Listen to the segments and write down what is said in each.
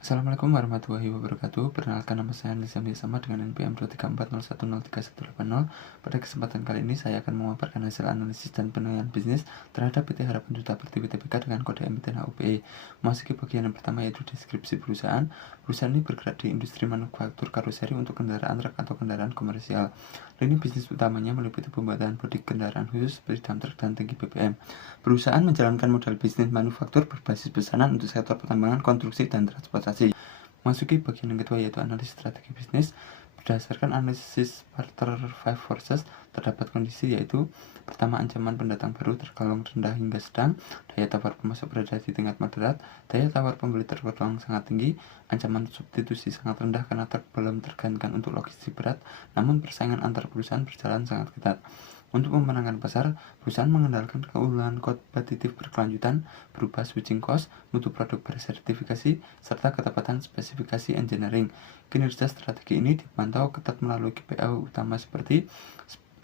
Assalamualaikum warahmatullahi wabarakatuh. Perkenalkan, nama saya Nizam sama dengan NPM 23401031080. Pada kesempatan kali ini saya akan memaparkan hasil analisis dan penilaian bisnis terhadap PT Harapan Duta Pertiwi Tbk dengan kode emiten HUPE. Memasuki bagian yang pertama, yaitu deskripsi perusahaan. Perusahaan ini bergerak di industri manufaktur karoseri untuk kendaraan truk atau kendaraan komersial. Lini bisnis utamanya meliputi pembuatan bodi kendaraan khusus seperti dump truck dan tangki BBM. Perusahaan menjalankan model bisnis manufaktur berbasis pesanan untuk sektor pertambangan, konstruksi, dan transportasi. Masuki bagian yang kedua, yaitu analisis strategi bisnis. Berdasarkan analisis Porter 5 Forces, terdapat kondisi yaitu: pertama, ancaman pendatang baru tergolong rendah hingga sedang, daya tawar pemasok berada di tingkat moderat, daya tawar pembeli tergolong sangat tinggi, ancaman substitusi sangat rendah karena truk belum tergantikan untuk logistik berat, namun persaingan antar perusahaan berjalan sangat ketat. Untuk memenangkan pasar, perusahaan mengandalkan keunggulan kompetitif berkelanjutan berupa switching cost, mutu produk bersertifikasi, serta ketepatan spesifikasi engineering. Kinerja strategi ini dipantau ketat melalui KPI utama seperti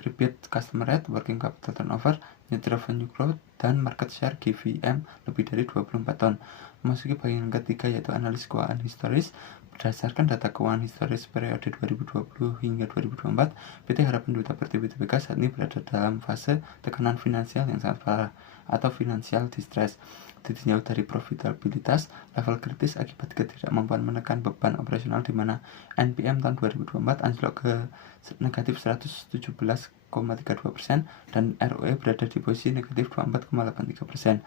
repeat customer rate, working capital turnover, net revenue growth, dan market share GVM lebih dari 24 ton. Memasuki bagian ketiga, yaitu analisis keuangan historis. Berdasarkan data keuangan historis periode 2020 hingga 2024, PT Harapan Duta Pertiwi Tbk saat ini berada dalam fase tekanan finansial yang sangat parah atau financial distress. Ditinjau dari profitabilitas, level kritis akibat ketidakmampuan menekan beban operasional, di mana NPM tahun 2024 anjlok ke negatif 117,32% dan ROE berada di posisi negatif 24,83%.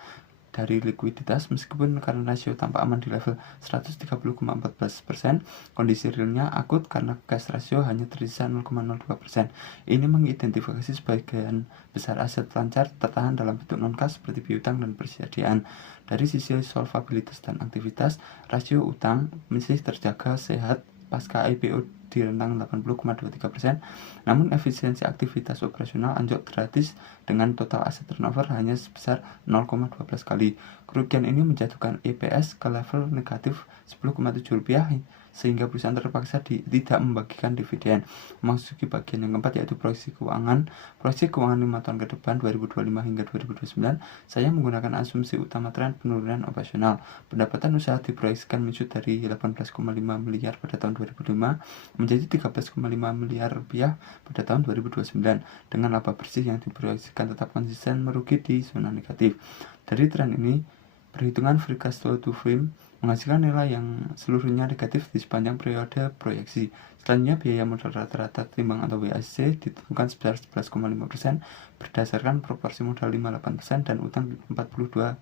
Dari likuiditas, meskipun karena rasio tampak aman di level 130,14%, kondisi realnya akut karena cash ratio hanya tersisa 0,02%. Ini mengidentifikasi sebagian besar aset lancar tertahan dalam bentuk non-cash seperti piutang dan persediaan. Dari sisi solvabilitas dan aktivitas, rasio utang masih terjaga sehat pasca IPO di rentang 80,23%, namun efisiensi aktivitas operasional anjlok gratis dengan total aset turnover hanya sebesar 0,12 kali. Kerugian ini menjatuhkan EPS ke level negatif Rp10,7, sehingga perusahaan terpaksa tidak membagikan dividen. Memasuki bagian yang keempat, yaitu proyeksi keuangan. Proyeksi keuangan 5 tahun ke depan 2025 hingga 2029, saya menggunakan asumsi utama tren penurunan operasional. Pendapatan usaha diproyeksikan menyusut dari 18,5 miliar pada tahun 2005 menjadi 13,5 miliar rupiah pada tahun 2029, dengan laba bersih yang diproyeksikan tetap konsisten merugi di zona negatif. Dari tren ini, perhitungan free cash flow to firm menghasilkan nilai yang seluruhnya negatif di sepanjang periode proyeksi. Selanjutnya, biaya modal rata-rata timbang atau WACC ditentukan sebesar 11,5% berdasarkan proporsi modal 58% dan utang 42%.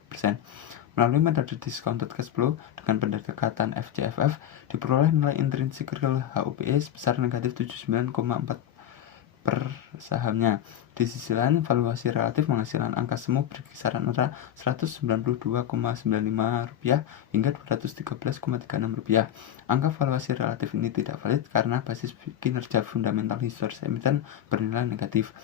Melalui metode discounted cash flow dengan pendekatan FCFF, diperoleh nilai intrinsik real HUPE sebesar negatif 79,4 per sahamnya. Di sisi lain, valuasi relatif menghasilkan angka semu berkisaran antara Rp192,95 hingga Rp213,36. Angka valuasi relatif ini tidak valid karena basis kinerja fundamental historis emiten bernilai negatif.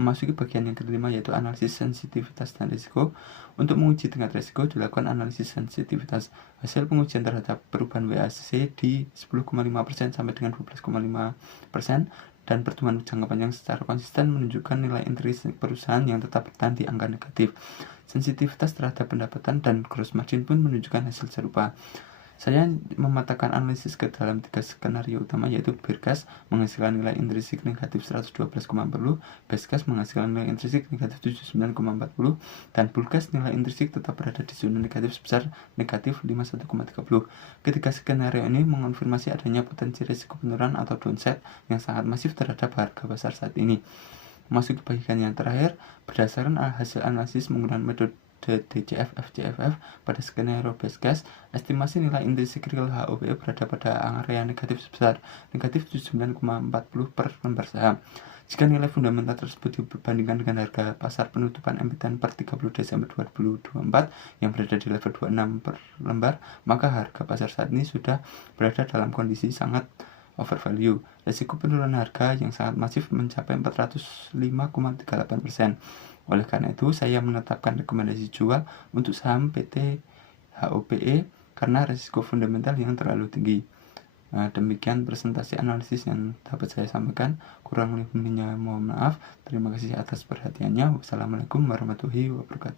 Memasuki bagian yang kelima, yaitu analisis sensitivitas dan risiko. Untuk menguji tingkat risiko, dilakukan analisis sensitivitas. Hasil pengujian terhadap perubahan WACC di 10,5% sampai dengan 12,5%, dan pertumbuhan jangka panjang secara konsisten menunjukkan nilai intrinsik perusahaan yang tetap bertahan di angka negatif. Sensitivitas terhadap pendapatan dan gross margin pun menunjukkan hasil serupa. Saya memetakan analisis ke dalam 3 skenario utama, yaitu bear case menghasilkan nilai intrinsik negatif 112,40, base case menghasilkan nilai intrinsik negatif 79,40, dan bull case nilai intrinsik tetap berada di zona negatif sebesar negatif 51,30. Ketiga skenario ini mengonfirmasi adanya potensi risiko penurunan atau downside yang sangat masif terhadap harga pasar saat ini. Masuk ke bagian yang terakhir, berdasarkan hasil analisis menggunakan metode DCF FCFF pada skenario base case, estimasi nilai intrinsik real HUPE berada pada area negatif sebesar negatif 79,40 per lembar saham. Jika nilai fundamental tersebut dibandingkan dengan harga pasar penutupan emiten per 30 Desember 2024 yang berada di level 26 per lembar, maka harga pasar saat ini sudah berada dalam kondisi sangat overvalue. Risiko penurunan harga yang sangat masif mencapai 405,38%. Oleh karena itu, saya menetapkan rekomendasi jual untuk saham PT HUPE karena risiko fundamental yang terlalu tinggi. Demikian presentasi analisis yang dapat saya sampaikan. Kurang lebihnya mohon maaf. Terima kasih atas perhatiannya. Wassalamualaikum warahmatullahi wabarakatuh.